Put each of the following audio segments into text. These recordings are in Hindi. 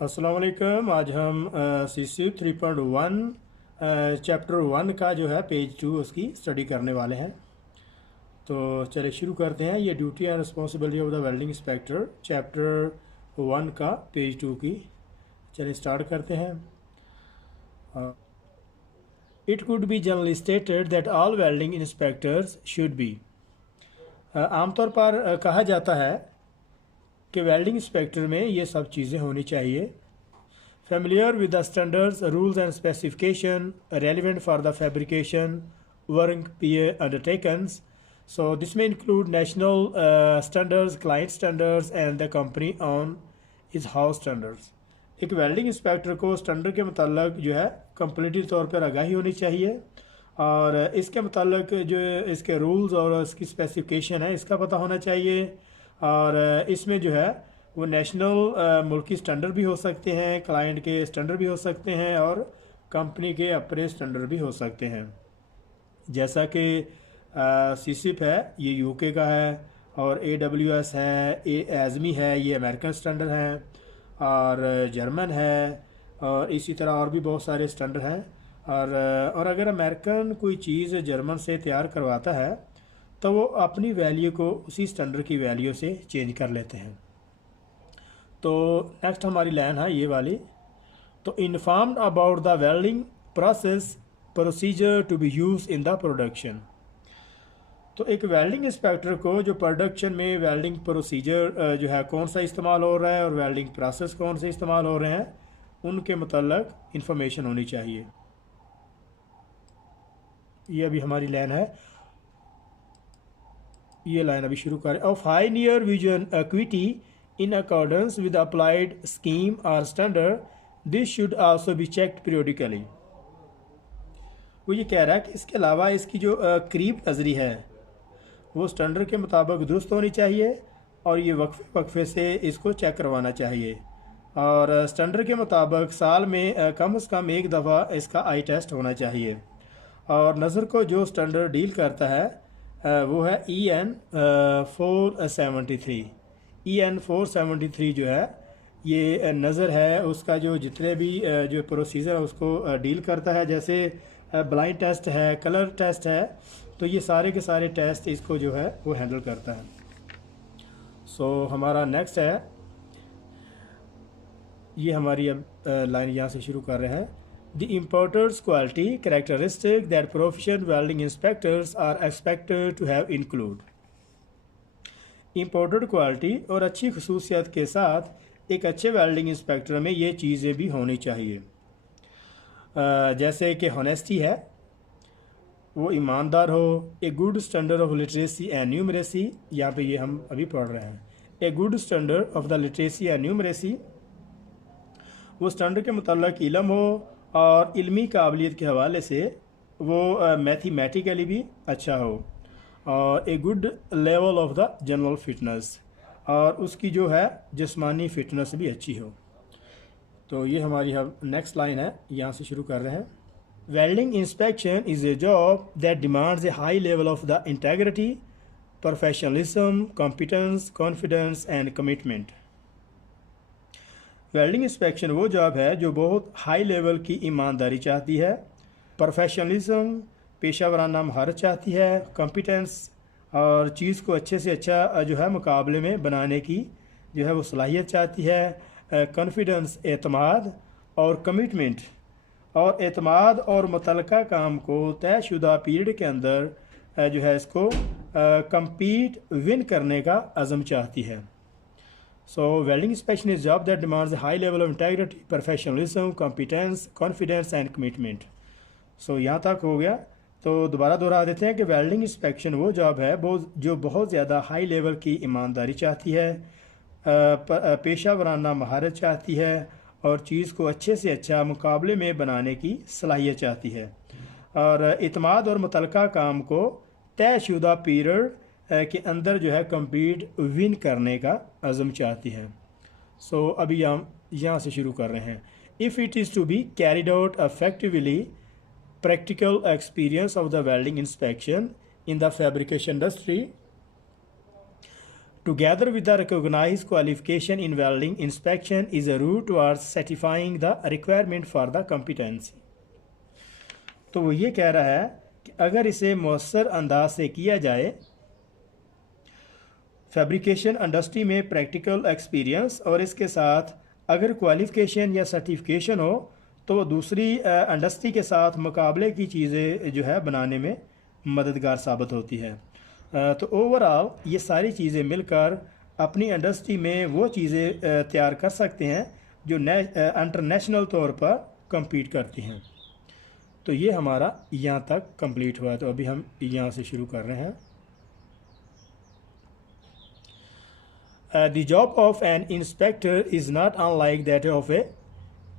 अस्सलाम वालेकुम। आज हम सी सी 3.1 चैप्टर 1 का जो है पेज 2 उसकी स्टडी करने वाले हैं। तो चलिए शुरू करते हैं। ये duty and responsibility of the welding inspector chapter 1 का पेज 2 की। चलिए स्टार्ट करते हैं। It could be generally stated that all welding inspectors should be. आमतौर पर कहा जाता है कि वेल्डिंग इंस्पेक्टर में ये सब चीज़ें होनी चाहिए। Familiar with the standards, rules and specification relevant for the fabrication work undertakings. So this may include national standards, client standards and the company on its house standards. एक वेल्डिंग इंस्पेक्टर को स्टैंडर्ड के मतलब जो है कंप्लीटली तौर पर आगाही होनी चाहिए और इसके मतलब जो इसके रूल्स और इसकी स्पेसिफिकेशन है इसका पता होना चाहिए। और इसमें जो है वो नेशनल मुल्की स्टैंडर्ड भी हो सकते हैं, क्लाइंट के स्टैंडर्ड भी हो सकते हैं और कंपनी के अपने स्टैंडर्ड भी हो सकते हैं। जैसा कि सीसिप है ये यूके का है और AWS है, एज़मी है ये अमेरिकन स्टैंडर्ड है और जर्मन है और इसी तरह और भी बहुत सारे स्टैंडर्ड हैं। और अगर अमेरिकन कोई चीज़ जर्मन से तैयार करवाता है तो वो अपनी वैल्यू को उसी स्टैंडर्ड की वैल्यू से चेंज कर लेते हैं। तो नेक्स्ट हमारी लाइन है ये वाली। तो informed about the welding process procedure to be use in the production. तो एक वेल्डिंग इंस्पेक्टर को जो प्रोडक्शन में वेल्डिंग प्रोसीजर जो है कौन सा इस्तेमाल हो रहा है और वेल्डिंग प्रोसेस कौन से इस्तेमाल हो रहे हैं उनके मतलब इंफॉर्मेशन होनी चाहिए। ये अभी हमारी लाइन है, ये लाइन अभी शुरू करें। Of high near vision equity in accordance with the applied scheme or standard, this should also be checked periodically. वो ये कह रहा है कि इसके अलावा इसकी जो करीब नज़री है वो स्टैंडर्ड के मुताबिक दुरुस्त होनी चाहिए और ये वक्फे से इसको चेक करवाना चाहिए और स्टैंडर्ड के मुताबिक साल में कम से कम एक दफ़ा इसका आई टेस्ट होना चाहिए। और नज़र को जो स्टैंडर्ड डील करता है वो है EN 473। EN 473 जो है ये नज़र है उसका जो जितने भी जो प्रोसीजर है उसको डील करता है। जैसे ब्लाइंड टेस्ट है, कलर टेस्ट है, तो ये सारे के सारे टेस्ट इसको जो है वो हैंडल करता है। सो हमारा नेक्स्ट है, ये हमारी अब लाइन यहाँ से शुरू कर रहे हैं। The importers quality characteristic that professional welding inspectors are expected to have include. Imported quality और अच्छी खसूसियत के साथ एक अच्छे वेल्डिंग इंस्पेक्टर में ये चीज़ें भी होनी चाहिए। जैसे कि हॉनेस्टी है, वो ईमानदार हो, a good standard of literacy and numeracy, यहाँ पे ये हम अभी पढ़ रहे हैं। A good standard of the literacy and numeracy, वो स्टैंडर्ड के मतलब इल्म हो और इल्मी काबिलियत के हवाले से वो मैथमेटिकली भी अच्छा हो और a good level of the general fitness और उसकी जो है जिस्मानी फिटनेस भी अच्छी हो। तो ये हमारी हम नेक्स्ट लाइन है, यहाँ से शुरू कर रहे हैं। Welding inspection is a job that demands A high level of the integrity, professionalism, competence, confidence and commitment. Welding inspection वो जॉब है जो बहुत हाई लेवल की ईमानदारी चाहती है, प्रोफेशनलिज्म पेशा वराना महारत चाहती है, कॉम्पिटेंस और चीज़ को अच्छे से अच्छा जो है मुकाबले में बनाने की जो है वो सलाहियत चाहती है, कॉन्फिडेंस एतमाद और कमिटमेंट और एतमाद और मुतलका काम को तयशुदा पीरियड के अंदर जो है इसको कम्पीट विन करने का अज़म चाहती है। So welding inspection is job that demands high level of integrity, professionalism, competence, confidence and commitment. So यहाँ तक हो गया। तो दोबारा दोहरा देते हैं कि वेल्डिंग इंस्पेक्शन वो जॉब है जो बहुत ज़्यादा हाई लेवल की ईमानदारी चाहती है, पेशा वराना महारत चाहती है और चीज़ को अच्छे से अच्छा मुकाबले में बनाने की सलाहियत चाहती है और इतमाद और मुतलका काम को तयशुदा पीरियड के अंदर जो है कम्पीट विन करने का अज़म चाहती है। सो अभी हम यहाँ से शुरू कर रहे हैं। If it is to be carried out effectively, practical experience of the welding inspection in the fabrication industry together with the recognized qualification in welding inspection is a route towards satisfying the requirement for the competency। तो वो ये कह रहा है कि अगर इसे मौसर अंदाज से किया जाए, फैब्रिकेशन इंडस्ट्री में प्रैक्टिकल एक्सपीरियंस और इसके साथ अगर क्वालिफिकेशन या सर्टिफिकेशन हो तो वो दूसरी इंडस्ट्री के साथ मुकाबले की चीज़ें जो है बनाने में मददगार साबित होती है। तो ओवरऑल ये सारी चीज़ें मिलकर अपनी इंडस्ट्री में वो चीज़ें तैयार कर सकते हैं जो इंटरनेशनल तौर पर compete करती हैं। तो ये हमारा यहाँ तक कंप्लीट हुआ। तो अभी हम यहाँ से शुरू कर रहे हैं। The job of an inspector is not unlike that of a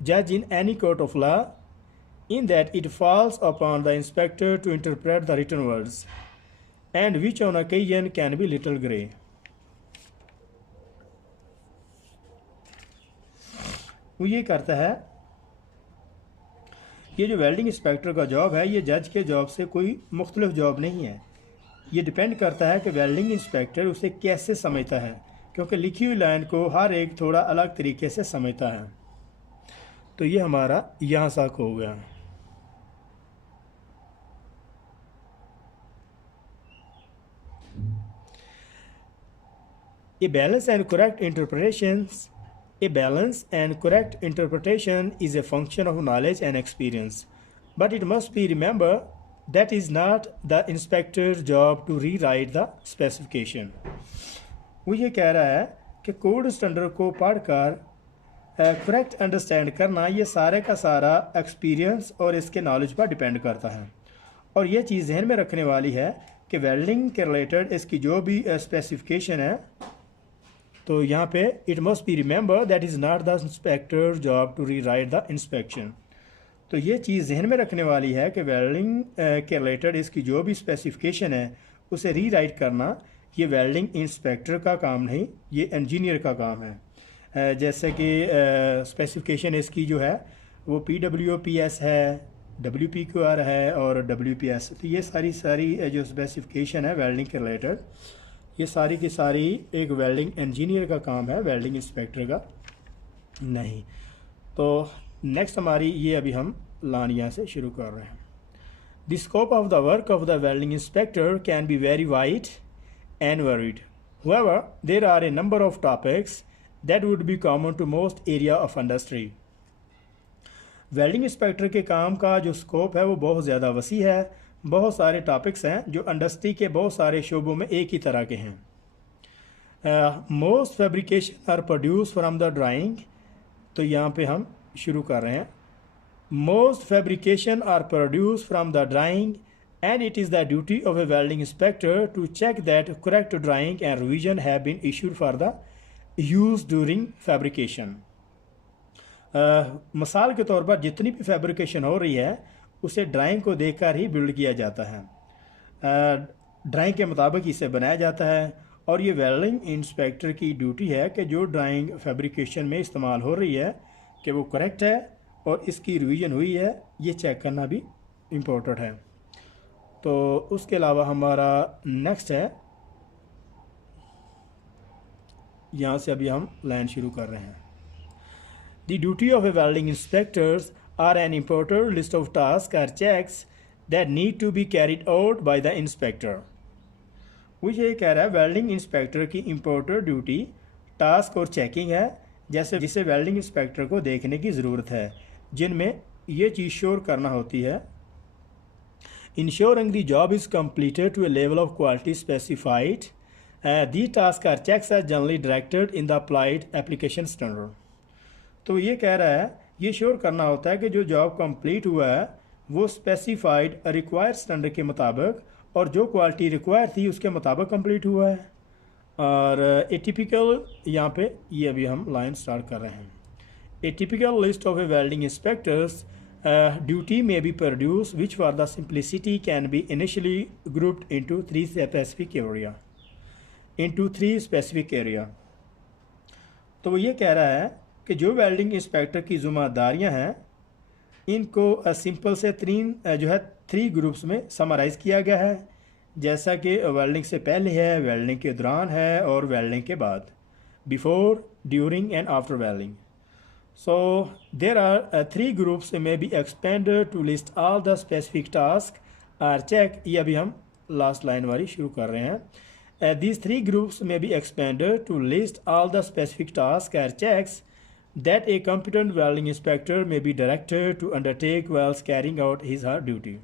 judge in any court of law, in that it falls upon the inspector to interpret the written words, and which on occasion can be little grey। वो ये करता है, ये जो वेल्डिंग इंस्पेक्टर का जॉब है ये जज के जॉब से कोई मुख्तलिफ जॉब नहीं है। ये डिपेंड करता है कि वेल्डिंग इंस्पेक्टर उसे कैसे समझता है, क्योंकि लिखी हुई लाइन को हर एक थोड़ा अलग तरीके से समझता है। तो ये हमारा यहाँ तक हो गया। A balanced and correct interpretation is a function of knowledge and experience, but it must be remembered that is not the inspector's job to rewrite the specification। वो ये कह रहा है कि कोड स्टैंडर्ड को पढ़कर करेक्ट अंडरस्टैंड करना ये सारे का सारा एक्सपीरियंस और इसके नॉलेज पर डिपेंड करता है। और ये चीज़ जहन में रखने वाली है कि वेल्डिंग के रिलेटेड इसकी जो भी स्पेसिफिकेशन है, तो यहाँ पे it must be remember that is not the inspector job to rewrite the inspection. तो ये चीज़ जहन में रखने वाली है कि वेल्डिंग के रिलेटेड इसकी जो भी स्पेसिफिकेशन है उसे रीराइट करना ये वेल्डिंग इंस्पेक्टर का काम नहीं, ये इंजीनियर का काम है। जैसे कि स्पेसिफिकेशन इसकी जो है वो PWPS है, WPQR है और WPS। तो ये सारी जो स्पेसिफिकेशन है वेल्डिंग के रिलेटेड, ये सारी की सारी एक वेल्डिंग इंजीनियर का काम है, वेल्डिंग इंस्पेक्टर का नहीं। तो नेक्स्ट हमारी ये अभी हम लानिया से शुरू कर रहे हैं। The scope of the work of the welding inspector can be very wide and varied. However, there are a number of topics that would be common to most area of industry। Welding inspector के काम का जो स्कोप है वो बहुत ज़्यादा वसी है। बहुत सारे टॉपिक्स हैं जो इंडस्ट्री के बहुत सारे शोबों में एक ही तरह के हैं। Most fabrication are produce from the drawing. तो यहाँ पे हम शुरू कर रहे हैं। Most fabrication are produce from the drawing and it is the duty of a welding inspector to check that correct drawing and revision have been issued for the use during fabrication। मिसाल के तौर पर जितनी भी फैब्रिकेशन हो रही है उसे ड्राइंग को देखकर ही बिल्ड किया जाता है। ड्राइंग के मुताबिक इसे बनाया जाता है और ये वेल्डिंग इंस्पेक्टर की ड्यूटी है कि जो ड्राइंग फैब्रिकेशन में इस्तेमाल हो रही है कि वो करेक्ट है और इसकी रिवीजन हुई है, ये चेक करना भी इम्पोर्टेंट है। तो उसके अलावा हमारा नेक्स्ट है, यहाँ से अभी हम लाइन शुरू कर रहे हैं। The duty of a welding inspectors are an important list of task or checks that need to be carried out by the inspector. वो ये कह रहा है वेल्डिंग इंस्पेक्टर की इम्पोर्टेंट ड्यूटी टास्क और चेकिंग है, जैसे जिसे वेल्डिंग इंस्पेक्टर को देखने की ज़रूरत है, जिनमें ये चीज़ श्योर करना होती है। Ensuring the job is completed to a level of quality specified, these tasks or checks are generally directed in the applied application standard। तो ये कह रहा है ये श्योर करना होता है कि जो जॉब कंप्लीट हुआ है वो स्पेसिफाइड रिक्वायर्ड स्टैंडर्ड के मुताबिक और जो क्वालिटी रिक्वायर थी उसके मुताबिक कंप्लीट हुआ है। और ए टिपिकल, यहाँ पे ये अभी हम लाइन स्टार्ट कर रहे हैं। ए typical list of a welding inspectors duty may be produced, which for the simplicity can be initially grouped into three specific area। तो वो ये कह रहा है कि जो वेल्डिंग इंस्पेक्टर की जिम्मेदारियां हैं इनको सिंपल से तीन ग्रुप्स में समराइज़ किया गया है। जैसा कि वेल्डिंग से पहले है, वेल्डिंग के दौरान है और वेल्डिंग के बाद, before, during and after welding. So there are three groups may be expanded to list all the specific tasks are checked. ये अभी हम लास्ट लाइन वाली शुरू कर रहे हैं. These three groups may be expanded to list all the specific tasks or checks that a competent welding inspector may be directed to undertake whilst carrying out his or her duty.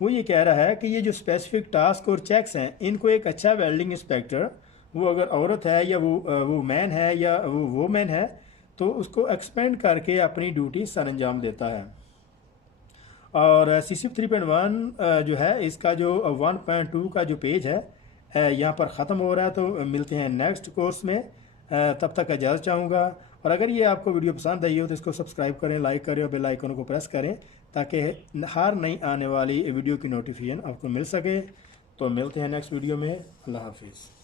वो ये कह रहा है कि ये जो स्पेसिफिक टास्क और चेक्स हैं, इनको एक अच्छा वेल्डिंग इंस्पेक्टर, वो अगर औरत है या वो मैन है या वो वोमेन है, तो उसको एक्सपेंड करके अपनी ड्यूटी सर अंजाम देता है. और CCP 3.1 जो है, इसका जो 1.2 का जो पेज है यहाँ पर ख़त्म हो रहा है. तो मिलते हैं नेक्स्ट कोर्स में. तब तक इजाज़त चाहूँगा. और अगर ये आपको वीडियो पसंद आई हो तो इसको सब्सक्राइब करें, लाइक करें और बेल आइकन को प्रेस करें ताकि हर नई आने वाली वीडियो की नोटिफिकेशन आपको मिल सके. तो मिलते हैं नेक्स्ट वीडियो में. अल्लाह हाफिज़.